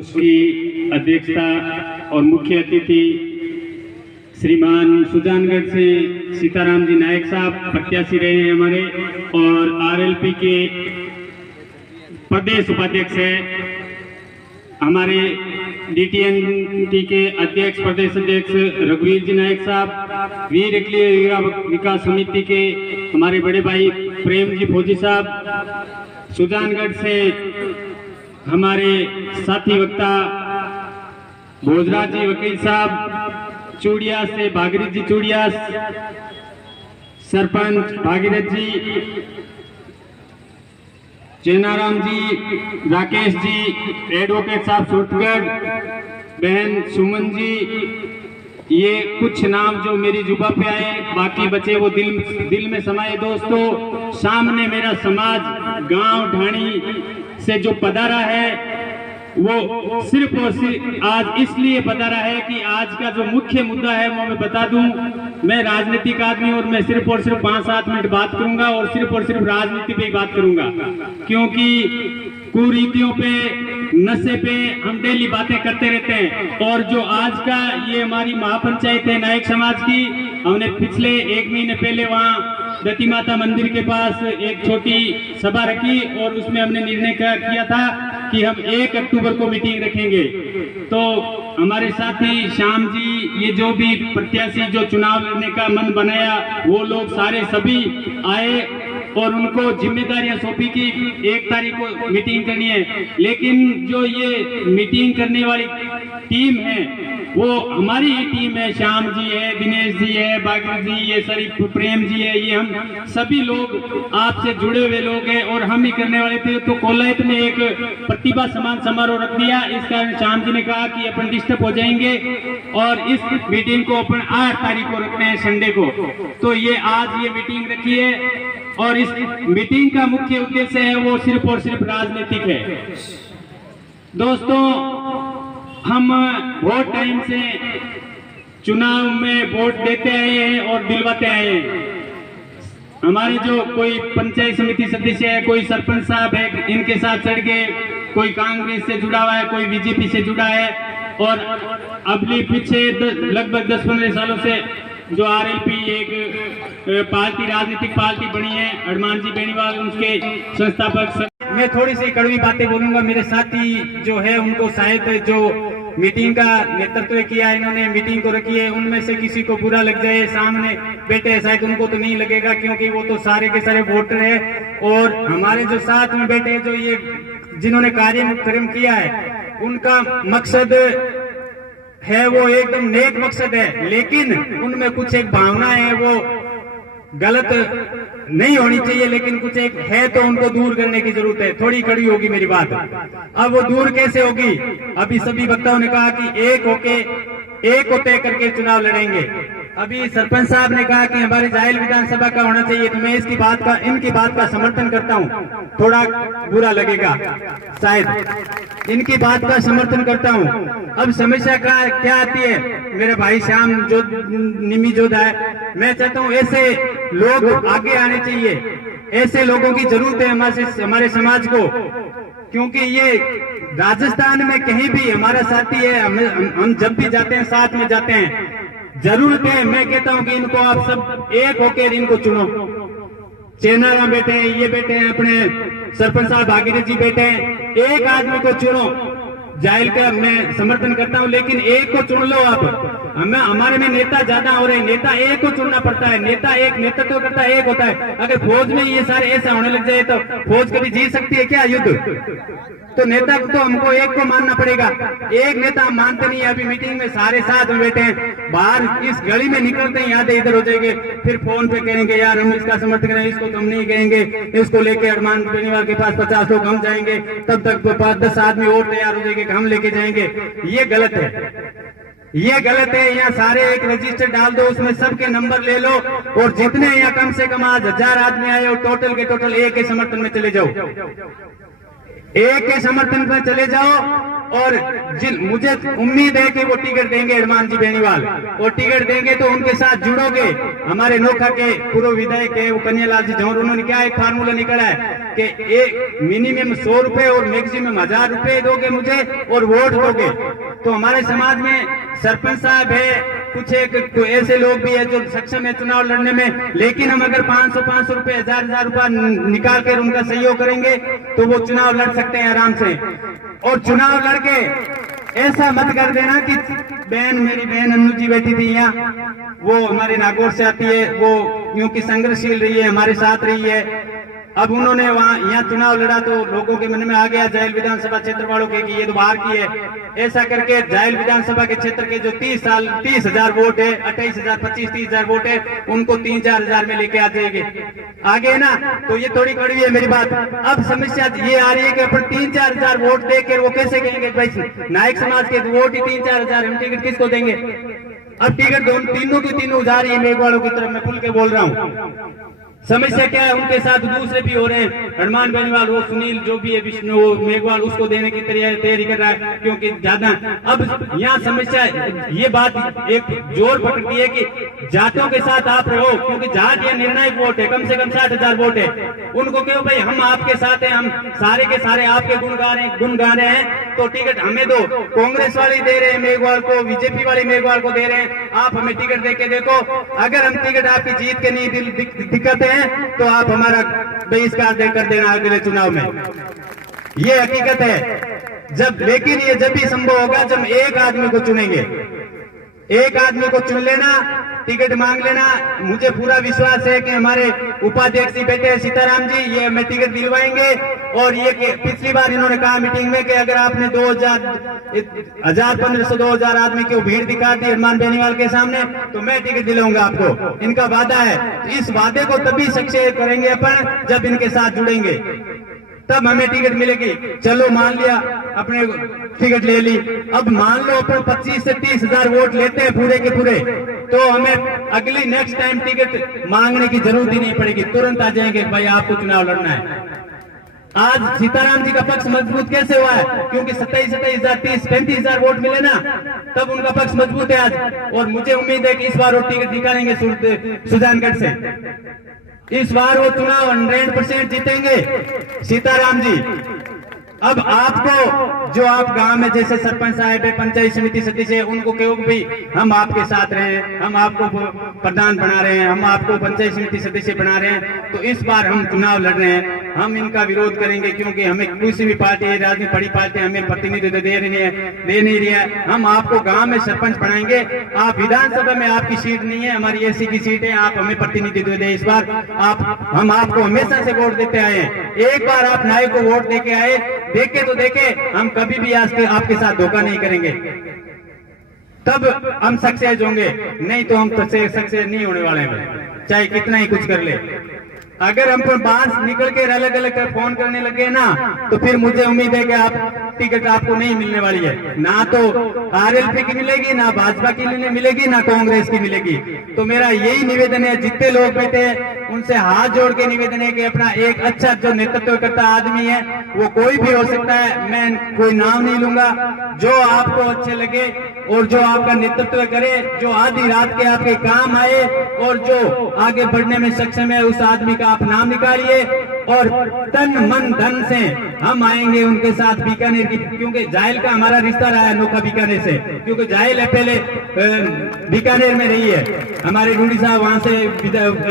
उसकी अध्यक्षता और मुख्य अतिथि श्रीमान सुजानगढ़ से सीताराम जी नायक साहब प्रत्याशी रहे हैं हमारे, और आरएलपी के प्रदेश उपाध्यक्ष है हमारे डीटीएनटी के अध्यक्ष प्रदेश अध्यक्ष रघुवीर जी नायक साहब, वीर एकलीय युवा विकास समिति के हमारे बड़े भाई प्रेम जी फौजी साहब, सुजानगढ़ से हमारे साथी वक्ता भोजराज जी वकील साहब, चूड़िया से भागीरथ जी चूड़िया, सरपंच भागीरथ जी, चेनाराम जी, राकेश जी, एडवोकेट साहब सूटगढ़, बहन सुमन जी, ये कुछ नाम जो मेरी जुबा पे आए, बाकी बचे वो दिल में समाये। दोस्तों, सामने मेरा समाज गांव ढाणी से जो पधारा है वो सिर्फ और सिर्फ आज इसलिए पधारा है कि आज का जो मुख्य मुद्दा है वो मैं बता दूं। मैं राजनीतिक आदमी और मैं सिर्फ और सिर्फ 5-7 मिनट बात करूंगा और सिर्फ राजनीति पे ही बात करूंगा, क्योंकि कुरीतियों पे, नशे पे हम डेली बातें करते रहते हैं। और जो आज का ये हमारी महापंचायत है नायक समाज की, हमने पिछले 1 महीने पहले वहाँ दती माता मंदिर के पास एक छोटी सभा रखी और उसमें हमने निर्णय किया था कि हम 1 अक्टूबर को मीटिंग रखेंगे। तो हमारे साथी श्याम जी, ये जो भी प्रत्याशी जो चुनाव लड़ने का मन बनाया, वो लोग सारे सभी आए और उनको जिम्मेदारियां सौंपी कि 1 तारीख को मीटिंग करनी है। लेकिन जो ये मीटिंग करने वाली टीम है वो हमारी ही टीम है। श्याम जी है, दिनेश जी है, भागीरथ जी, ये शरीफ प्रेम जी है, ये हम सभी लोग आपसे जुड़े हुए लोग हैं और हम ही करने वाले थे। तो कोलायत में एक प्रतिभा सम्मान समारोह रख दिया। इस कारण श्याम जी ने कहा कि अपन डिस्टर्ब हो जाएंगे और इस मीटिंग को अपन 8 तारीख को रखते हैं, संडे को। तो ये आज ये मीटिंग रखी है और इस मीटिंग का मुख्य उद्देश्य है वो सिर्फ और सिर्फ राजनीतिक है। दोस्तों, हम बहुत टाइम से चुनाव में वोट देते आए हैं और दिलवाते आए हैं। हमारे जो कोई पंचायत समिति सदस्य है, कोई सरपंच साहब है, इनके साथ चढ़ के कोई कांग्रेस से जुड़ा हुआ है, कोई बीजेपी से जुड़ा है, और अगली पीछे लगभग 10-15 सालों से जो आरएलपी एक पार्टी, राजनीतिक पार्टी बनी है, हनुमान जी बेनीवाल उनके संस्थापक। मैं थोड़ी सी कड़वी बातें बोलूंगा। मेरे साथी जो है उनको शायद जो मीटिंग का नेतृत्व किया, इन्होंने मीटिंग को रखी है, उनमें से किसी को बुरा लग जाए, सामने बैठे हैं, शायद उनको तो नहीं लगेगा क्योंकि वो तो सारे के सारे वोटर है। और हमारे जो साथ में बैठे हैं, जो ये जिन्होंने कार्यक्रम किया है, उनका मकसद है वो एकदम नेक मकसद है, लेकिन उनमें कुछ एक भावना है वो गलत नहीं होनी चाहिए, लेकिन कुछ एक है तो उनको दूर करने की जरूरत है। थोड़ी कड़ी होगी मेरी बात। अब वो दूर कैसे होगी? अभी सभी वक्ताओं ने कहा कि एक होते करके चुनाव लड़ेंगे। अभी सरपंच साहब ने कहा कि हमारे जायल विधानसभा का होना चाहिए, तो मैं इनकी बात का समर्थन करता हूं। थोड़ा बुरा लगेगा शायद, इनकी बात का समर्थन करता हूं। अब समस्या क्या आती है? मेरा भाई श्याम जो निमी जोधा है, मैं चाहता हूं ऐसे लोग आगे आने चाहिए, ऐसे लोगों की जरूरत है हमारे समाज को, क्योंकि ये राजस्थान में कहीं भी हमारा साथी है, हम जब भी जाते हैं साथ में जाते हैं। जरूरत है, मैं कहता हूं कि इनको आप सब एक होकर इनको चुनो। चेनारा बैठे हैं, ये बैठे हैं, अपने सरपंच साहब भागीरथ जी बैठे हैं, एक आदमी को चुनो। जाहिल का मैं समर्थन करता हूं, लेकिन एक को चुन लो आप। हमारे में नेता ज्यादा हो रहे हैं, नेता एक को चुनना पड़ता है। नेता एक नेतृत्व करता है, एक होता है। अगर फौज में ये सारे ऐसा होने लग जाए तो फौज कभी जीत सकती है क्या युद्ध? तो नेता को तो हमको एक को मानना पड़ेगा। एक नेता हम मानते नहीं है। अभी मीटिंग में सारे साथ में बैठे हैं, बाहर इस गली में निकलते हैं, यादें इधर हो जाएंगे, फिर फोन पे कहेंगे यार हम इसका समर्थन करें, इसको तो हम नहीं कहेंगे, इसको लेके हनुमान बेनीवाल के पास 50 लोग हम जाएंगे, तब तक 5-10 आदमी और तैयार हो जाएंगे कि हम लेके जाएंगे। ये गलत है, ये गलत है। यहाँ सारे एक रजिस्टर डाल दो, उसमें सबके नंबर ले लो और जितने यहाँ कम से कम आज 1000 आदमी आए और टोटल के टोटल एक के समर्थन में चले जाओ। एक के समर्थन पर चले जाओ। और मुझे उम्मीद है कि वो टिकट देंगे हनुमान जी बेनीवाल, और टिकट देंगे तो उनके साथ जुड़ोगे। हमारे नोखा के पूर्व विधायक है वो कन्हैयालाल जी जौहर, उन्होंने क्या एक फार्मूला निकाला है कि एक मिनिमम 100 रुपए और मैक्सिमम 1000 रुपए दोगे मुझे और वोट दोगे। तो हमारे समाज में सरपंच साहब है, कुछ एक ऐसे लोग भी है जो सक्षम है चुनाव लड़ने में, लेकिन हम अगर 500 रुपए 1000 रुपए निकाल कर उनका सहयोग करेंगे तो वो चुनाव लड़ सकते हैं आराम से। और चुनाव लड़के ऐसा मत कर देना कि मेरी बहन अन्नू जी बैठी थी यहाँ, वो हमारे नागौर से आती है, वो क्योंकि संघर्षशील रही है, हमारे साथ रही है। अब उन्होंने वहां यहाँ चुनाव लड़ा तो लोगों के मन में आ गया जायल विधानसभा क्षेत्र वालों के कि ये तो बाहर की है। ऐसा करके जायल विधानसभा के क्षेत्र के जो 30,000 वोट है, 28,000 25-30,000 वोट है, उनको 3-4 हजार में लेके आ जाएंगे आगे ना। तो ये थोड़ी कड़वी है मेरी बात। अब समस्या ये आ रही है कि अपन 3-4 हजार वोट देकर वो कैसे कहेंगे भाई नायक समाज के वोट ही 3-4 हजार, हम टिकट किसको देंगे। अब टिकट तीनों की तीनों जा रही है मेघवालों की तरफ, मैं खुल के बोल रहा हूँ। समस्या क्या है, उनके साथ दूसरे भी हो रहे हैं, हनुमान बेनीवाल वो सुनील जो भी है विष्णु वो मेघवाल उसको देने की तैयारी कर रहा है क्योंकि ज्यादा। अब यहाँ समस्या ये बात एक जोर पकड़ती है कि जातियों के साथ आप रहो, क्योंकि जात ये निर्णायक वोट है, कम से कम 60,000 वोट है। उनको क्यों भाई हम आपके साथ हैं, हम सारे के सारे आपके गुण गा रहे हैं तो टिकट हमें दो। कांग्रेस वाले दे रहे हैं मेघवाल को, बीजेपी वाले मेघवाल को दे रहे हैं, आप हमें टिकट दे के देखो। अगर हम टिकट आपकी जीत के नहीं दिक्कत है तो आप हमारा बहिष्कार देकर देना अगले चुनाव में, ये हकीकत है। लेकिन ये जब भी संभव होगा जब एक आदमी को चुनेंगे, एक आदमी को चुन लेना, टिकट मांग लेना। मुझे पूरा विश्वास है कि हमारे उपाध्यक्ष जी बैठे हैं सीताराम जी, ये हमें टिकट दिलवाएंगे। और ये पिछली बार इन्होंने कहा मीटिंग में कि अगर आपने 1500 2000 आदमी की भीड़ दिखा दी हनुमान बेनीवाल के सामने तो मैं टिकट दिलाऊंगा आपको, इनका वादा है। तो इस वादे को तभी सच्चे करेंगे अपन जब इनके साथ जुड़ेंगे, तब हमें टिकट मिलेगी। चलो मान लिया अपने टिकट ले ली, अब मान लो अपन 25 से 30 हजार वोट लेते हैं पूरे के पूरे, तो हमें अगली नेक्स्ट टाइम टिकट मांगने की जरूरत ही नहीं पड़ेगी, तुरंत आ जाएंगे भाई आपको चुनाव लड़ना है। आज सीताराम जी का पक्ष मजबूत कैसे हुआ है, क्योंकि 27,000 35 हजार वोट मिले ना, तब उनका पक्ष मजबूत है आज। और मुझे उम्मीद है कि इस बार वो टिकट निकालेंगे सुजानगढ़ से, इस बार वो चुनाव 100% जीतेंगे सीताराम जी। अब आपको जो आप गांव में जैसे सरपंच साहब है, पंचायत समिति सदस्य है, उनको कहो भी हम आपके साथ रहे, हम आपको प्रधान बना रहे हैं, हम आपको पंचायत समिति सदस्य बना रहे हैं, तो इस बार हम चुनाव लड़ रहे हैं, हम इनका विरोध करेंगे क्योंकि हमें किसी भी पार्टी राजनीतिक बड़ी पार्टी हमें प्रतिनिधित्व दे नहीं रही है। हम आपको गांव में सरपंच बनाएंगे, आप विधानसभा में आपकी सीट नहीं है, हमारी एसी की सीट है, आप हमें प्रतिनिधित्व दें। इस बार हम आपको हमेशा से वोट देते आए हैं, एक बार आप नायक को वोट देके आए, देखे तो देखे, हम कभी भी आपके साथ धोखा नहीं करेंगे, तब हम सक्सेस होंगे, नहीं तो हम सक्सेस नहीं होने वाले हैं, चाहे कितना ही कुछ कर ले। अगर हम बाहर निकल के अलग अलग फोन करने लगे ना, तो फिर मुझे उम्मीद है कि आप टिकट आपको नहीं मिलने वाली है, ना तो आरएलपी की मिलेगी, ना भाजपा की मिलेगी, ना कांग्रेस की मिलेगी। तो मेरा यही निवेदन है, जितने लोग बैठे हैं उनसे हाथ जोड़ के निवेदन है कि अपना एक अच्छा जो नेतृत्व करता आदमी है, वो कोई भी हो सकता है, मैं कोई नाम नहीं लूंगा, जो आपको अच्छे लगे और जो आपका नेतृत्व करे, जो आधी रात के आपके काम आए और जो आगे बढ़ने में सक्षम है, उस आदमी का आप नाम निकालिए और तन मन धन से हम आएंगे उनके साथ बीकानेर की, क्योंकि जायल का हमारा रिश्ता रहा है नोखा बीकानेर से, क्योंकि जायल है पहले बीकानेर में रही है, हमारे रूडी साहब वहां से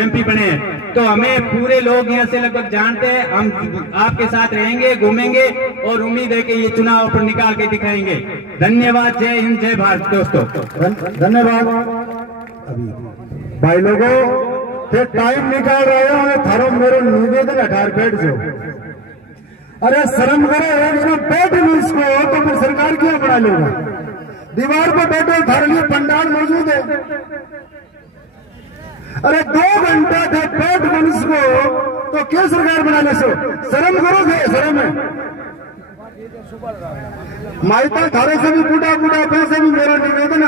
एमपी बने हैं, तो हमें पूरे लोग यहाँ से लगभग जानते हैं। हम आपके साथ रहेंगे, घूमेंगे और उम्मीद है कि ये चुनाव पर निकाल के दिखाएंगे। धन्यवाद, जय हिंद, जय भारत दोस्तों, धन्यवाद। भाई लोगों फिर टाइम निकाल रहे हो, थारो मेरो निवेदन 18 बैठ जो, अरे शर्म करो, एक जो बैठ नहीं इसको तो फिर सरकार क्यों बना लेगा, दीवार पर बैठो, थारे लिए पंडाल मौजूद है। अरे 2 घंटा थे बैठ मनुष्य को तो क्यों सरकार बना ले सो, शर्म करो, शर्म है। माइता थारे से भी बूढ़ा पैसे भी मेरा निवेदन है।